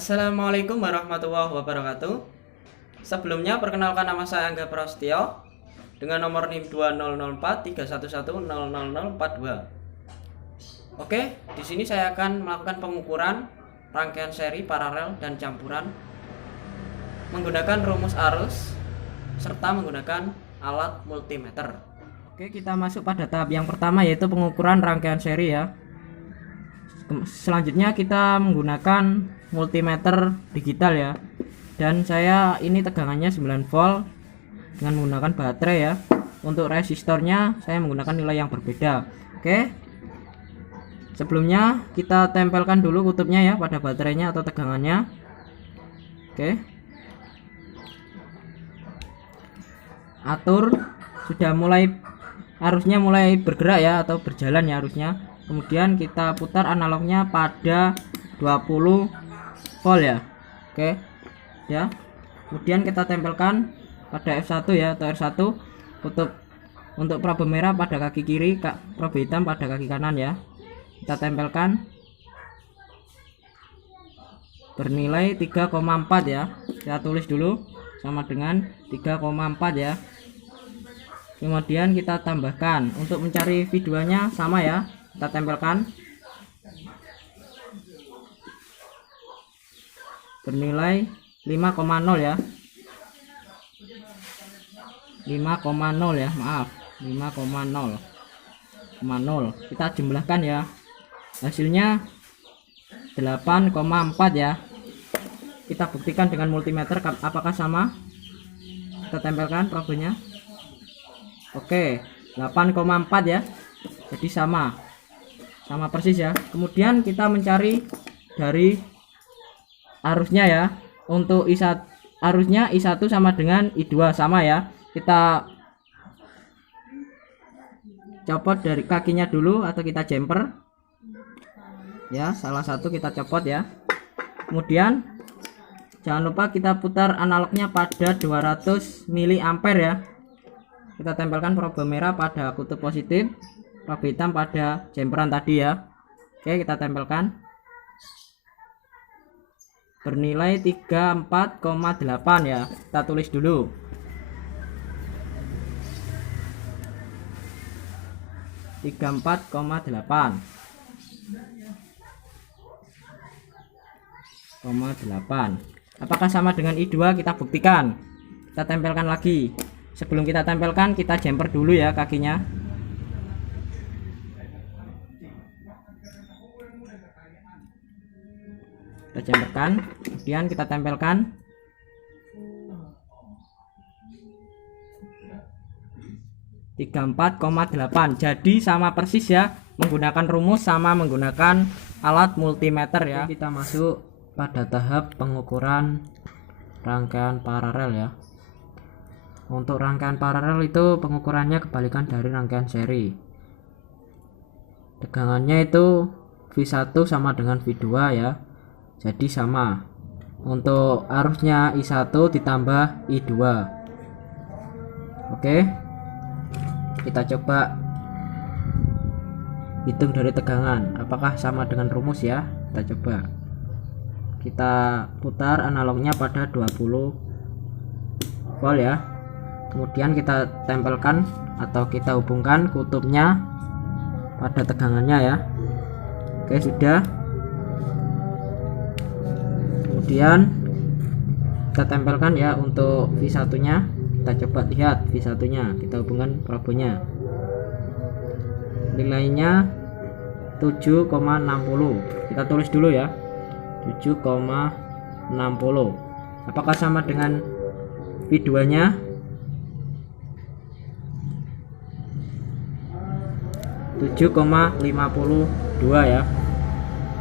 Assalamualaikum warahmatullahi wabarakatuh. Sebelumnya perkenalkan, nama saya Angga Prasetyo dengan nomor NIM 200431100042. Oke, di sini saya akan melakukan pengukuran rangkaian seri, paralel, dan campuran menggunakan rumus arus serta menggunakan alat multimeter. Oke, kita masuk pada tahap yang pertama, yaitu pengukuran rangkaian seri ya. Selanjutnya kita menggunakan multimeter digital ya, dan saya ini tegangannya 9 volt dengan menggunakan baterai ya. Untuk resistornya saya menggunakan nilai yang berbeda. Oke, sebelumnya kita tempelkan dulu kutubnya ya pada baterainya atau tegangannya. Oke, atur, sudah mulai arusnya mulai bergerak ya atau berjalan ya arusnya. Kemudian kita putar analognya pada 20 volt ya. Oke ya, kemudian kita tempelkan pada F1 ya atau R1, kutub untuk probe merah pada kaki kiri, probe hitam pada kaki kanan ya. Kita tempelkan bernilai 3,4 ya. Kita tulis dulu sama dengan 3,4 ya. Kemudian kita tambahkan, untuk mencari V2 nya sama ya, kita tempelkan bernilai 5,0 ya, 5,0 ya, maaf, 5,0. Kita jumlahkan ya, hasilnya 8,4 ya. Kita buktikan dengan multimeter apakah sama. Kita tempelkan probenya. Oke, 8,4 ya, jadi sama persis ya. Kemudian kita mencari dari arusnya ya. Untuk arusnya I1 sama dengan I2 sama ya. Kita copot dari kakinya dulu atau kita jumper ya, salah satu kita copot ya. Kemudian jangan lupa kita putar analognya pada 200 mA ya. Kita tempelkan probe merah pada kutub positif, probe hitam pada jumperan tadi ya. Oke, kita tempelkan bernilai 34,8 ya. Kita tulis dulu. Apakah sama dengan I2? Kita buktikan. Kita tempelkan lagi. Sebelum kita tempelkan, kita jumper dulu ya kakinya. Kita jumperkan, kemudian kita tempelkan. (34,8). Jadi sama persis ya, menggunakan rumus sama menggunakan alat multimeter ya. Kita masuk pada tahap pengukuran rangkaian paralel ya. Untuk rangkaian paralel itu pengukurannya kebalikan dari rangkaian seri. Tegangannya itu V1 sama dengan V2 ya, jadi sama. Untuk arusnya I1 ditambah I2. Oke, kita coba hitung dari tegangan apakah sama dengan rumus ya. Kita coba, kita putar analognya pada 20 volt ya. Kemudian kita tempelkan atau kita hubungkan kutubnya pada tegangannya ya. Oke, sudah. Kemudian kita tempelkan ya untuk V1 nya. Kita coba lihat V1 nya, kita hubungkan probenya. Nilainya 7,60. Kita tulis dulu ya, 7,60. Apakah sama dengan V2 nya? 7,52 ya,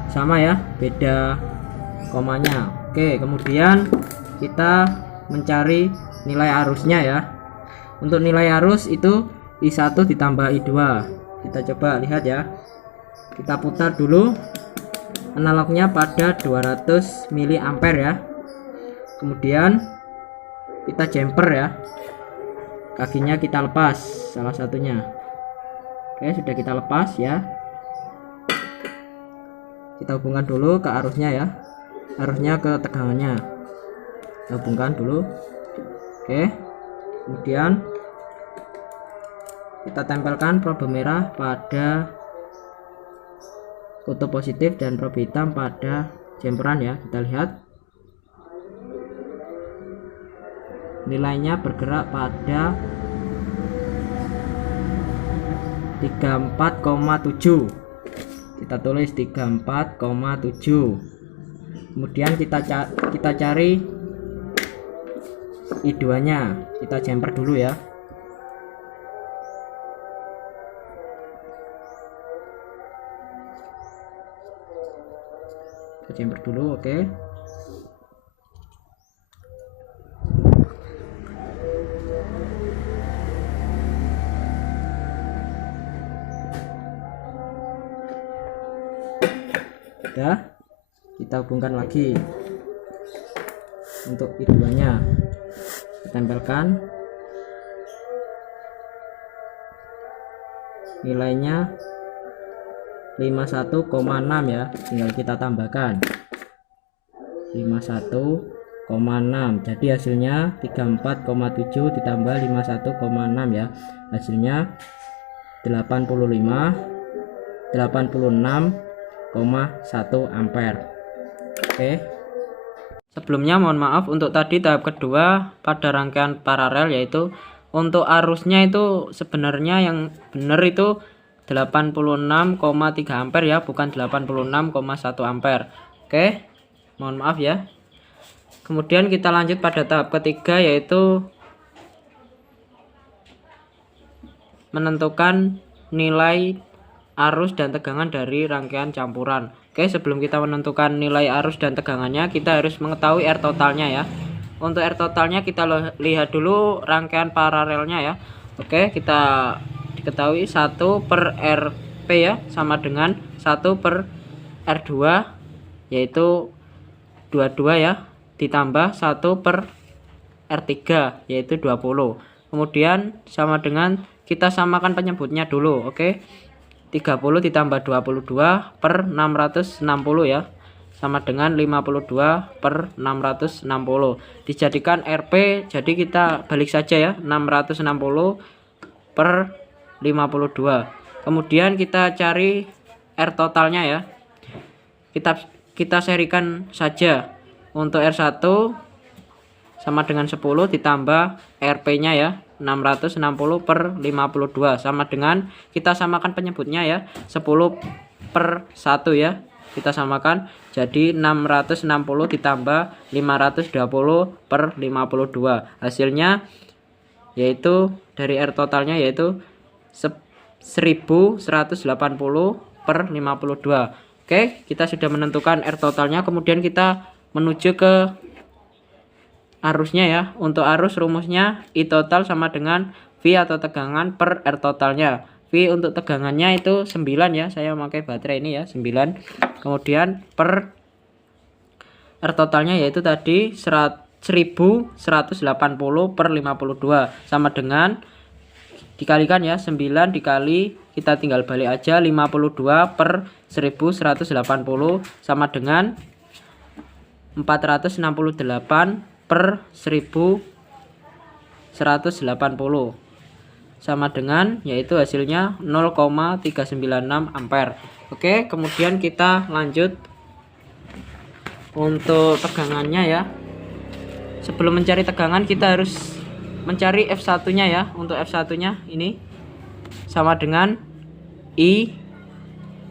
sama ya, beda komanya. Oke, kemudian kita mencari nilai arusnya ya. Untuk nilai arus itu I1 ditambah I2. Kita coba lihat ya. Kita putar dulu analognya pada 200 mA ya. Kemudian kita jumper ya, kakinya kita lepas salah satunya. Oke, sudah kita lepas ya, kita hubungkan dulu ke arusnya ya, arusnya ke tegangannya kita hubungkan dulu. Oke, kemudian kita tempelkan probe merah pada kutub positif dan probe hitam pada jumperan ya. Kita lihat nilainya bergerak pada 34,7. kita tulis 34,7. kemudian kita cari I2 nya, kita jumper dulu ya. Kita jumper dulu. Oke, udah, kita hubungkan lagi untuk I2 nya, kita tempelkan nilainya 51,6 ya, tinggal kita tambahkan 51,6, jadi hasilnya 34,7 ditambah 51,6 ya, hasilnya 86,1 ampere. Oke, sebelumnya mohon maaf untuk tadi tahap kedua pada rangkaian paralel, yaitu untuk arusnya itu sebenarnya yang benar itu 86,3 ampere ya, bukan 86,1 ampere. Oke, mohon maaf ya. Kemudian kita lanjut pada tahap ketiga, yaitu menentukan nilai arus dan tegangan dari rangkaian campuran. Oke, sebelum kita menentukan nilai arus dan tegangannya, kita harus mengetahui R totalnya ya. Untuk R totalnya kita lihat dulu rangkaian paralelnya ya. Oke, kita diketahui 1 per Rp ya, sama dengan 1 per R2, yaitu 22 ya, ditambah 1 per R3, yaitu 20. Kemudian sama dengan, kita samakan penyebutnya dulu. Oke, 30 ditambah 22 per 660 ya, sama dengan 52 per 660. Dijadikan Rp, jadi kita balik saja ya, 660 per 52. Kemudian kita cari R totalnya ya, kita serikan saja. Untuk R1 sama dengan 10 ditambah Rp nya ya, 660 per 52, sama dengan, kita samakan penyebutnya ya, 10 per 1 ya, kita samakan, jadi 660 ditambah 520 per 52. Hasilnya yaitu dari R totalnya yaitu 1180 per 52. Oke, kita sudah menentukan R totalnya. Kemudian kita menuju ke arusnya ya. Untuk arus rumusnya I total sama dengan V atau tegangan per R totalnya. V untuk tegangannya itu 9 ya, saya memakai baterai ini ya, 9. Kemudian per R totalnya yaitu tadi 1180 per 52, sama dengan, dikalikan ya, 9 dikali, kita tinggal balik aja, 52 per 1180 sama dengan 468 per 1180, sama dengan, yaitu hasilnya 0,396 ampere. Oke, kemudian kita lanjut untuk tegangannya ya. Sebelum mencari tegangan, kita harus mencari F1 nya ya. Untuk F1 nya ini sama dengan I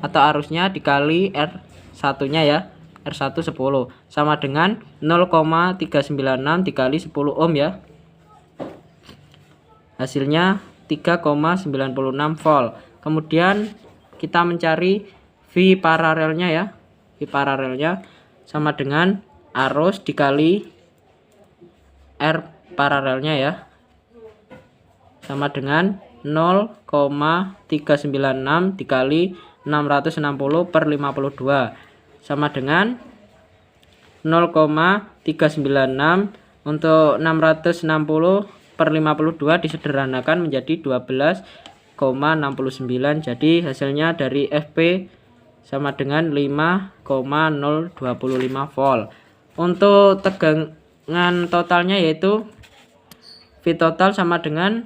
atau arusnya dikali R1 nya ya, R1 10, sama dengan 0,396 dikali 10 ohm ya, hasilnya 3,96 volt. Kemudian kita mencari V paralelnya ya. V paralelnya sama dengan arus dikali R paralelnya ya, sama dengan 0,396 dikali 660 per 52, sama dengan 0,396 Untuk 660 per 52 disederhanakan menjadi 12,69. Jadi hasilnya dari FP sama dengan 5,025 volt. Untuk tegangan totalnya yaitu V total sama dengan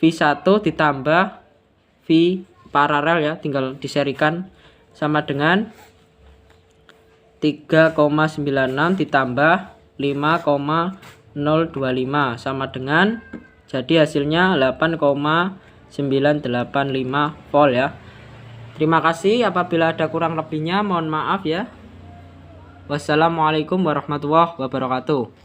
V1 ditambah V paralel ya, tinggal diserikan, sama dengan 3,96 ditambah 5,025 sama dengan, jadi hasilnya 8,985 volt ya. Terima kasih, apabila ada kurang lebihnya mohon maaf ya. Wassalamualaikum warahmatullahi wabarakatuh.